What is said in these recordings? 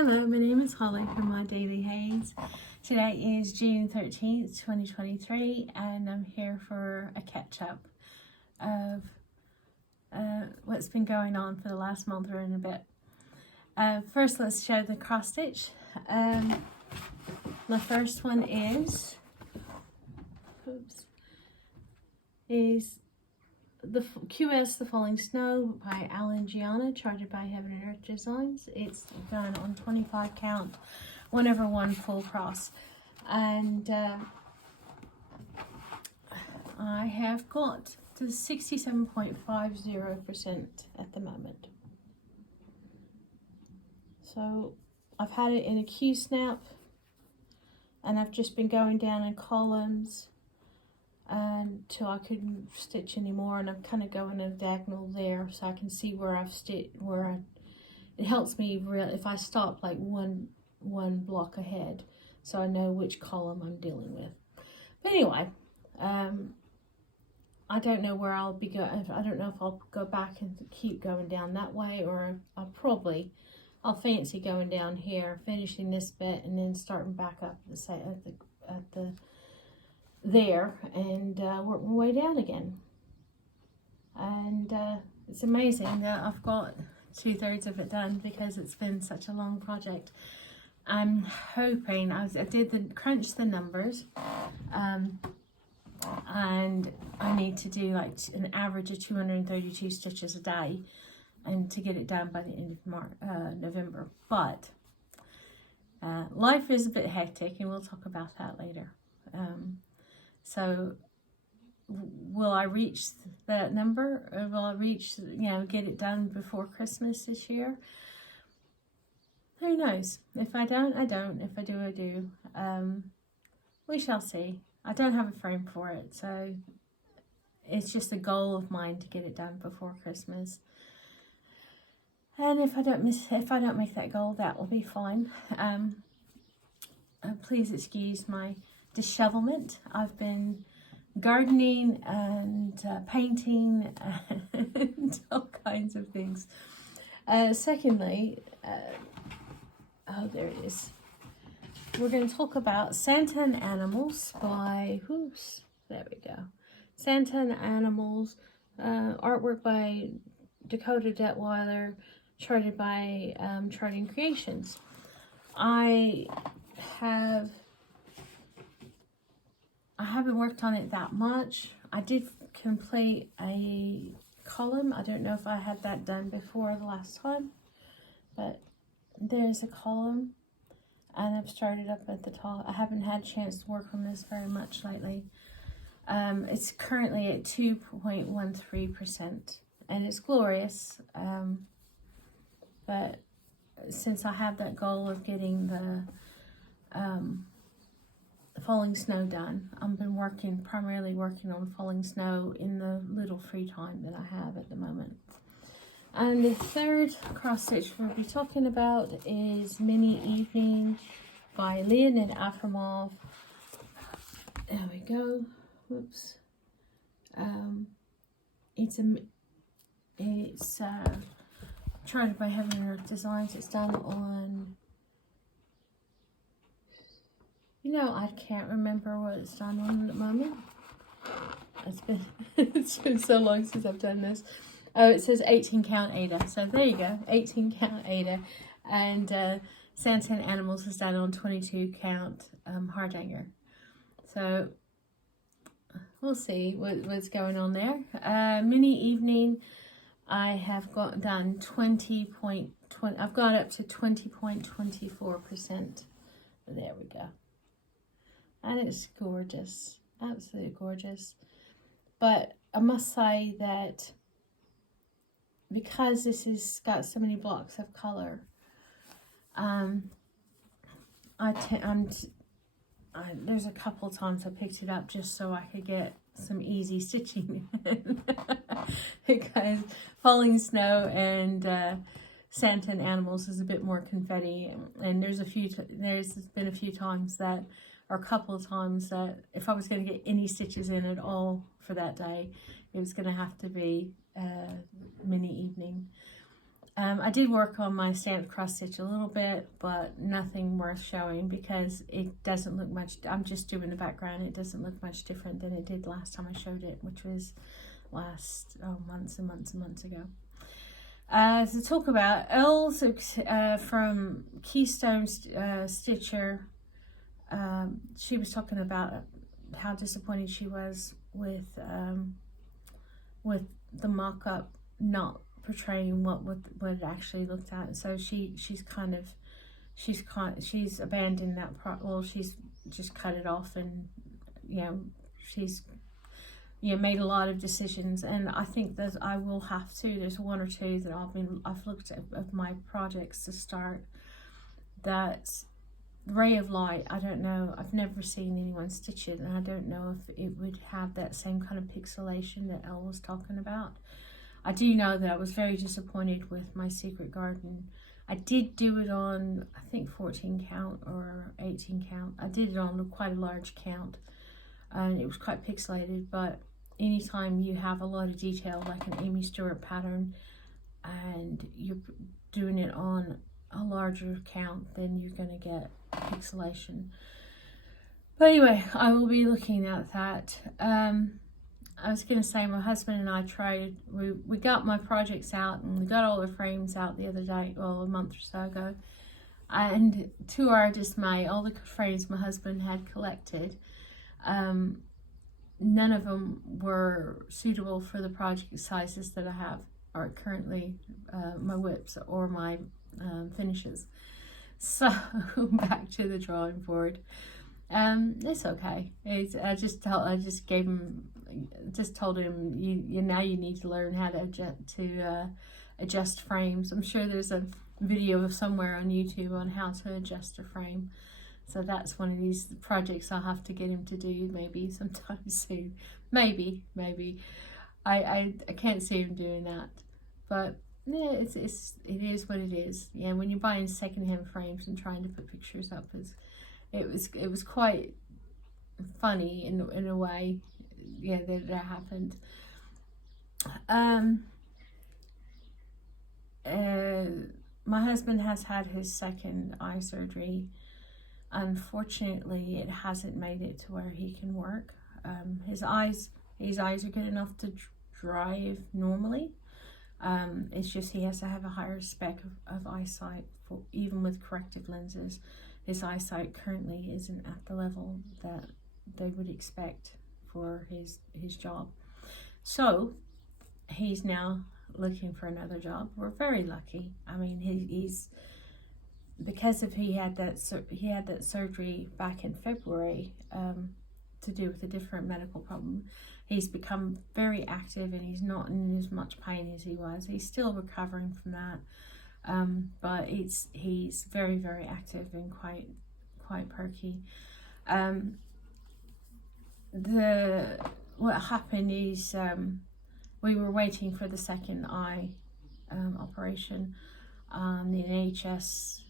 Hello, my name is Holly from My Daily HAEDs. Today is June 13th, 2023, and I'm here for a catch-up of what's been going on for the last month or in a bit. First, let's show the cross stitch. The first one is the The Falling Snow by Alan Giana, charted by Heaven and Earth Designs. It's done on 25 count, 1/1 full cross, and I have got to 67.50% at the moment. So I've had it in a Qsnap, and I've just been going down in columns until I couldn't stitch anymore, and I'm kind of going in a diagonal there so I can see where I've stitched, it helps me if I stop like one block ahead, so I know which column I'm dealing with. But anyway, I don't know where I'll be going. I don't know if I'll go back and keep going down that way, or I'll fancy going down here, finishing this bit, and then starting back up there and work my way down again. And it's amazing that I've got 2/3 of it done because it's been such a long project. I'm hoping I did crunch the numbers, and I need to do like an average of 232 stitches a day, and to get it done by the end of November. But life is a bit hectic, and we'll talk about that later. So will I reach that number, or will I get it done before Christmas this year? Who knows? If I don't, I don't. If I do, I do. We shall see. I don't have a frame for it, so it's just a goal of mine to get it done before Christmas. And if I don't make that goal, that will be fine. Please excuse my dishevelment. I've been gardening and painting and all kinds of things. Secondly, there it is. We're going to talk about Santa and Animals by, there we go. Santa and Animals, artwork by Dakota Detweiler, charted by Charting Creations. I haven't worked on it that much. I did complete a column. I don't know if I had that done before the last time, but there's a column, and I've started up at the top. I haven't had a chance to work on this very much lately. It's currently at 2.13%, and it's glorious. But since I have that goal of getting the Falling Snow done, I've been primarily working on Falling Snow in the little free time that I have at the moment. And the third cross stitch we'll be talking about is Mini Evening by Leonid Afremov. There we go. Whoops. It's charted by Heaven and Earth Designs. It's done on, I can't remember what it's done on at the moment. It's been so long since I've done this. Oh, it says 18 count aida. So there you go, 18 count aida. And Santa and Animals is done on 22 count hardanger. So we'll see what's going on there. Mini Evening, I have done 20.20. I've got up to 20.24%. There we go. And it's gorgeous, absolutely gorgeous. But I must say that because this has got so many blocks of color, there's a couple times I picked it up just so I could get some easy stitching because Falling Snow and Santa and Animals is a bit more confetti, and there's been a few times that, or a couple of times that, if I was going to get any stitches in at all for that day, it was going to have to be Mini Evening. I did work on my standard cross stitch a little bit, but nothing worth showing because it doesn't look much. I'm just doing the background. It doesn't look much different than it did last time I showed it, which was months and months and months ago. To talk about Els from Keystone Stitcher, she was talking about how disappointed she was with the mock-up not portraying what it actually looked at. So she's abandoned that she's just cut it off, and she's made a lot of decisions. And I think that I will have to. There's one or two that I've looked at of my projects to start. That Ray of Light, I don't know. I've never seen anyone stitch it, and I don't know if it would have that same kind of pixelation that Elle was talking about. I do know that I was very disappointed with my Secret Garden. I did do it on, I think, 14 count or 18 count. I did it on quite a large count, and it was quite pixelated. But anytime you have a lot of detail, like an Amy Stewart pattern, and you're doing it on a larger count, then you're going to get pixelation. But anyway, I will be looking at that. I was going to say, my husband and I tried, we got my projects out, and we got all the frames out the other day, well, a month or so ago. And to our dismay, all the frames my husband had collected, none of them were suitable for the project sizes that I have, or currently my whips or my finishes. So back to the drawing board. It's okay. I just told him you now you need to learn how to adjust frames. I'm sure there's a video somewhere on YouTube on how to adjust a frame. So that's one of these projects I'll have to get him to do maybe sometime soon. Maybe. I can't see him doing that, but yeah, it is what it is. Yeah, when you're buying secondhand frames and trying to put pictures up, it was quite funny in a way. Yeah, that happened. My husband has had his second eye surgery. Unfortunately, it hasn't made it to where he can work. His eyes are good enough to drive normally. It's just he has to have a higher spec of eyesight for, even with corrective lenses. His eyesight currently isn't at the level that they would expect for his job. So he's now looking for another job. We're very lucky. I mean, he's because of he had that surgery back in February to do with a different medical problem. He's become very active, and he's not in as much pain as he was. He's still recovering from that, but he's very, very active and quite perky. What happened is we were waiting for the second eye operation. The NHS,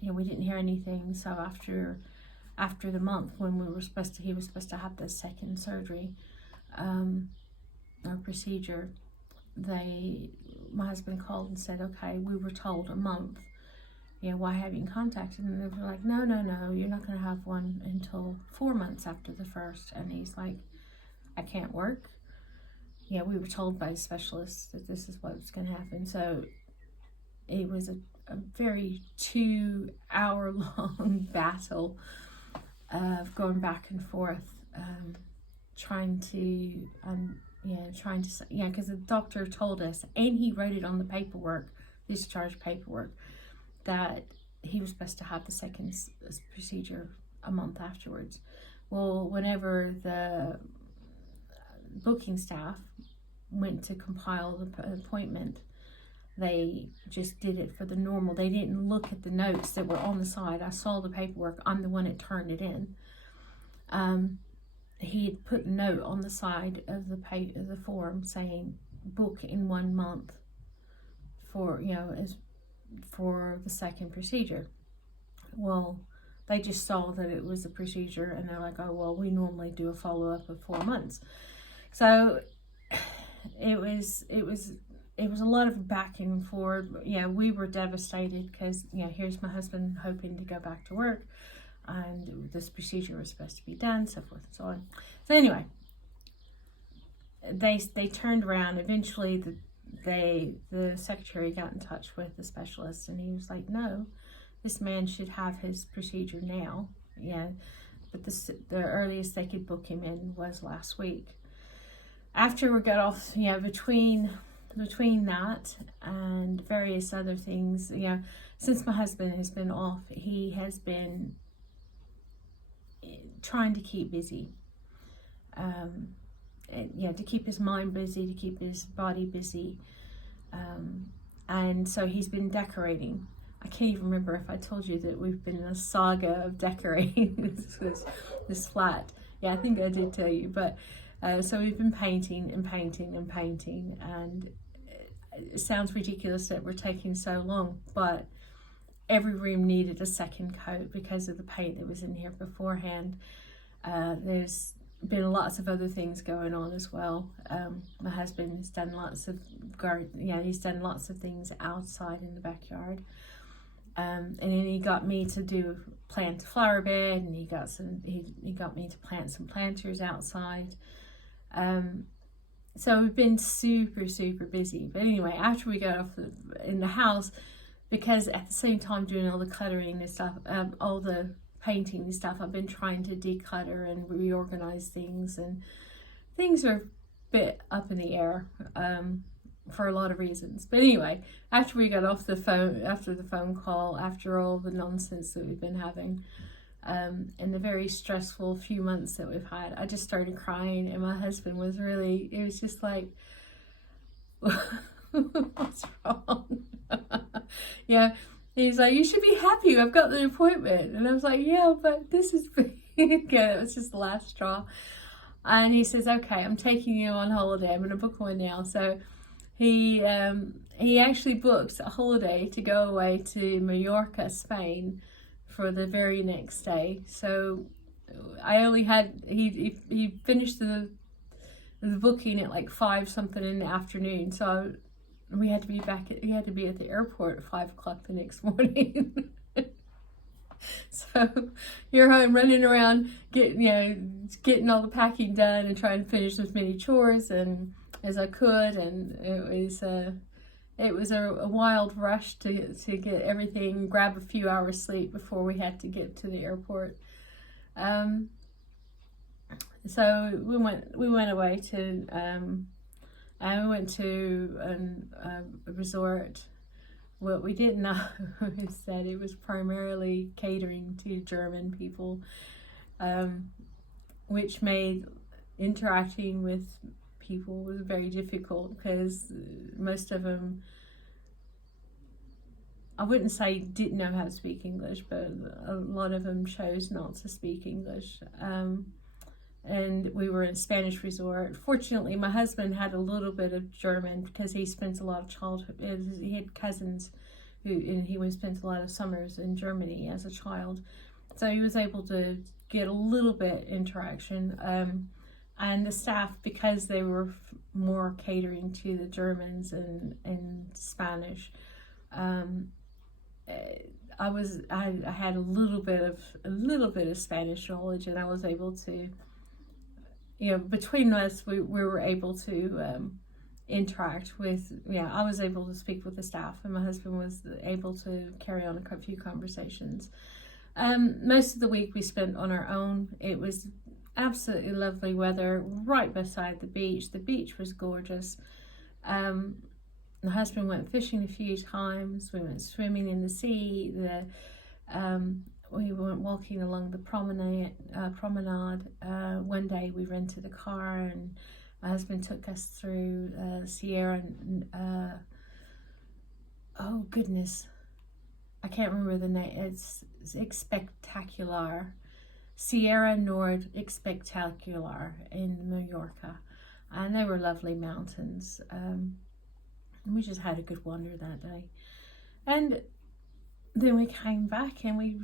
we didn't hear anything. So after the month when he was supposed to have the second surgery or procedure, my husband called and said, okay, we were told a month. Why haven't you contacted? And they were like, no, you're not going to have one until 4 months after the first. And he's like, I can't work. We were told by specialists that this is what's going to happen. So it was a very 2-hour-long battle of going back and forth, trying to because the doctor told us, and he wrote it on the paperwork, discharge paperwork, that he was supposed to have the second procedure a month afterwards. Well, whenever the booking staff went to compile the appointment, they just did it for the normal. They didn't look at the notes that were on the side. I saw the paperwork. I'm the one that turned it in. He had put a note on the side of the form saying book in 1 month for the second procedure. Well, they just saw that it was a procedure, and they're like, oh, well, we normally do a follow-up of 4 months. So it was it was a lot of back and forth. We were devastated because, here's my husband hoping to go back to work, and this procedure was supposed to be done, so forth and so on. So anyway, they turned around. Eventually, the secretary got in touch with the specialist, and he was like, no, this man should have his procedure now. But the earliest they could book him in was last week. After we got off, between that and various other things, since my husband has been off, he has been trying to keep busy. To keep his mind busy, to keep his body busy. And so he's been decorating. I can't even remember if I told you that we've been in a saga of decorating this flat. Yeah, I think I did tell you. But so we've been painting and painting and painting, and it sounds ridiculous that we're taking so long, but every room needed a second coat because of the paint that was in here beforehand. There's been lots of other things going on as well. My husband has done lots of he's done lots of things outside in the backyard. And then he got me to plant a flower bed, and he got me to plant some planters outside. So we've been super, super busy. But anyway, after we got off in the house, because at the same time doing all the cluttering and stuff, all the painting and stuff, I've been trying to declutter and reorganize things, and things are a bit up in the air for a lot of reasons. But anyway, after we got off the phone, after the phone call, after all the nonsense that we've been having, and the very stressful few months that we've had, I just started crying, and my husband was really, it was just like, what's wrong? He's like, you should be happy, I've got the appointment. And I was like, yeah, but this is big. It was just the last straw. And he says, okay, I'm taking you on holiday, I'm going to book one now. So he actually booked a holiday to go away to Mallorca, Spain, for the very next day. So I only had, he finished the booking at like 5 something in the afternoon. So we had to be he had to be at the airport at 5 o'clock the next morning. So here I'm running around getting all the packing done and trying to finish as many chores as I could, and it was a wild rush to get everything, grab a few hours sleep before we had to get to the airport. So we went away to we went to a resort. What we didn't know is that it was primarily catering to German people, which made interacting with people was very difficult, because most of them, I wouldn't say didn't know how to speak English, but a lot of them chose not to speak English. And we were in a Spanish resort. Fortunately, my husband had a little bit of German because he spent a lot of childhood. He had cousins and he spent a lot of summers in Germany as a child. So he was able to get a little bit interaction. And the staff, because they were more catering to the Germans and Spanish, I had a little bit of Spanish knowledge, and I was able to, between us, we were able to interact with, I was able to speak with the staff, and my husband was able to carry on a few conversations. Most of the week we spent on our own. It was absolutely lovely weather right beside the beach. The beach was gorgeous. My husband went fishing a few times. We went swimming in the sea. We went walking along the promenade. One day we rented a car, and my husband took us through Sierra. Oh goodness, I can't remember the name. It's Spectacular. Sierra Nord Spectacular in Mallorca, and they were lovely mountains. We just had a good wander that day, and then we came back, and we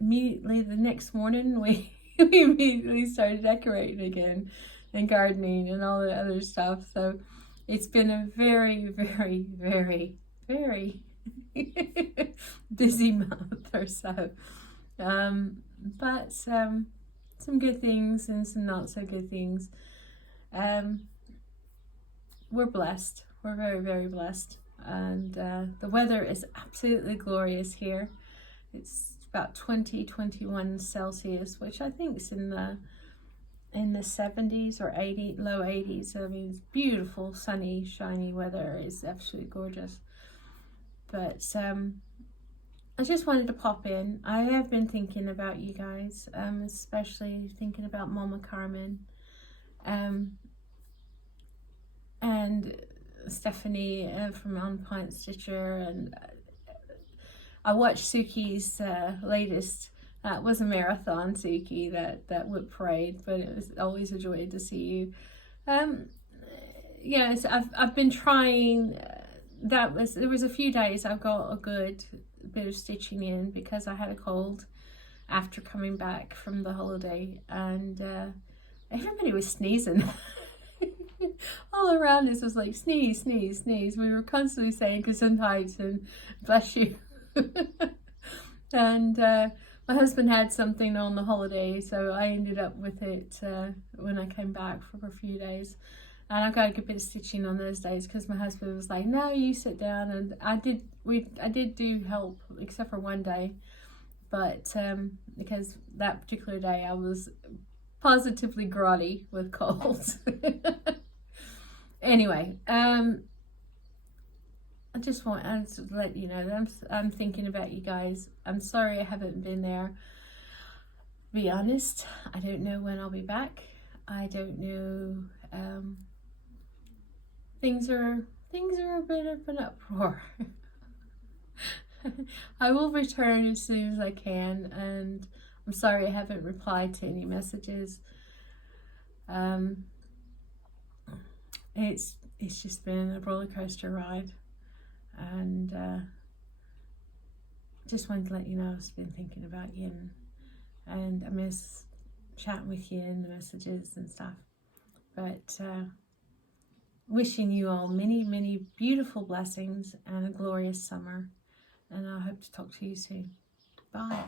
immediately the next morning we immediately started decorating again and gardening and all the other stuff. So It's been a very, very, very, very busy month or so. But some good things and some not so good things. We're blessed. We're very, very blessed. And the weather is absolutely glorious here. It's about 21 Celsius, which I think is in the 70s or 80, low 80s. I mean, it's beautiful, sunny, shiny weather. It's absolutely gorgeous. But I just wanted to pop in. I have been thinking about you guys, especially thinking about Mama Carmen, and Stephanie from On Pint Stitcher, and I watched Suki's latest. That was a marathon, Suki, that whip parade, but it was always a joy to see you. Yes, I've been trying. There was a few days I got a good bit of stitching in because I had a cold after coming back from the holiday, and everybody was sneezing. All around us was like sneeze, sneeze, sneeze. We were constantly saying Gesundheit and bless you. And my husband had something on the holiday, so I ended up with it when I came back for a few days. And I got a good bit of stitching on those days because my husband was like, "No, you sit down." And I did do help, except for one day, but because that particular day I was positively grotty with colds. Anyway, I just wanted to let you know that I'm thinking about you guys. I'm sorry I haven't been there. To be honest, I don't know when I'll be back. I don't know. Things are a bit of an uproar. I will return as soon as I can, and I'm sorry I haven't replied to any messages. It's just been a roller coaster ride, and just wanted to let you know I've been thinking about you, and I miss chatting with you in the messages and stuff. But wishing you all many, many beautiful blessings and a glorious summer, and I hope to talk to you soon. Bye.